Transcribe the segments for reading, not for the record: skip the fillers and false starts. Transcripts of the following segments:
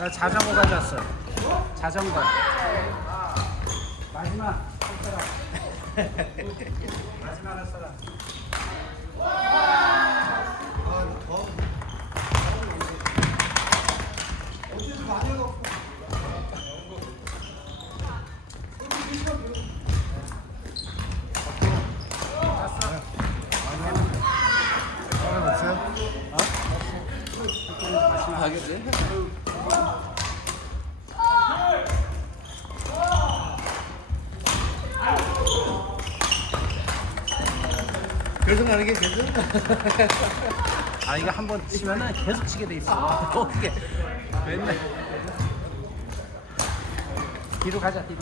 나 자전거 가져왔어. 자전거. 마지막 할 사람. 마지막 할 사람. 어디서 많이 갖고. 하겠지? 결승 가는 게 결승? 아 이거 한 번 치면은 계속 치게 돼 있어. 어떻게? 맨날. 뒤로 가자. 뒤로.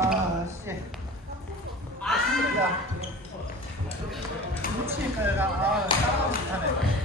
아, 씨. 아쉽다. 미치니까 내가 따라가지 못하네.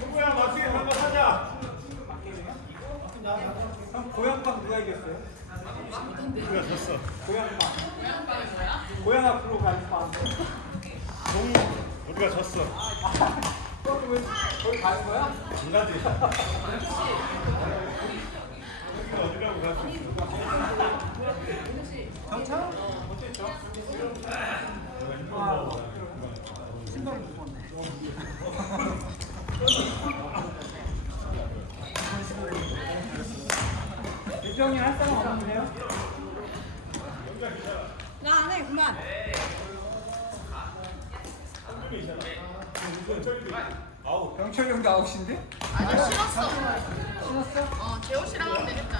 누구야 맞추기 한번 하자. 형 고향빵 누가 이겼어요? 우리가 졌어. 고향빵. 고향 앞으로 가는 빵. 우리가 졌어. 그럼 왜 거기 가는 거야? 안 가지. 여기가 어디라고 갈수 있어. 경찰? 아, 신발을 못 벗네. 유정이 할 사람 없는데요? 나 안 해, 그만. 영철이 형도 아웃인데? 아니, 싫었어. 싫었어? 재호 씨랑 하면 되겠다.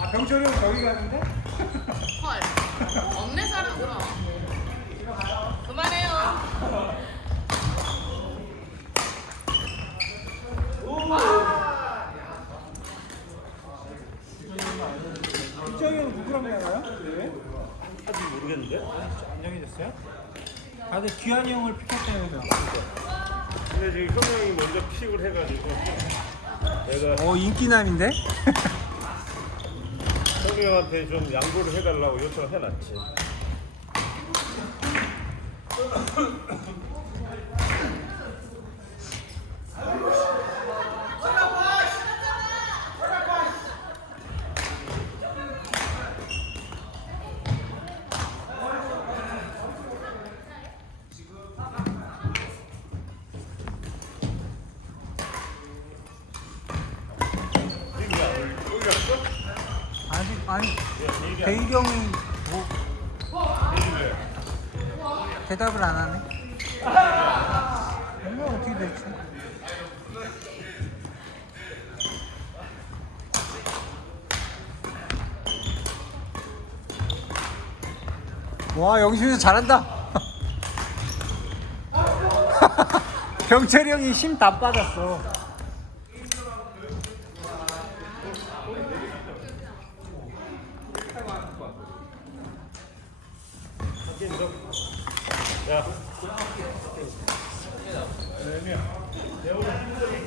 아 병철이 형 저기 가는데? 헐. 없네, 사람 그럼. 그만해요. 유정이 형 누구랑 나가요? 네? 아직 모르겠는데? 안 정해졌어요? 다들 귀한이 형을 픽했다면서. 근데 지금 형이 먼저 픽을 해가지고 내가 인기남인데? 형이 형한테 좀 양보를 해달라고 요청을 해놨지. 아직, 아니, 배희경이 뭐, 대답을 안 하네. 이거 어떻게 됐지? 와, 영심이도 잘한다. 병철이 형이 힘 다 빠졌어. 야.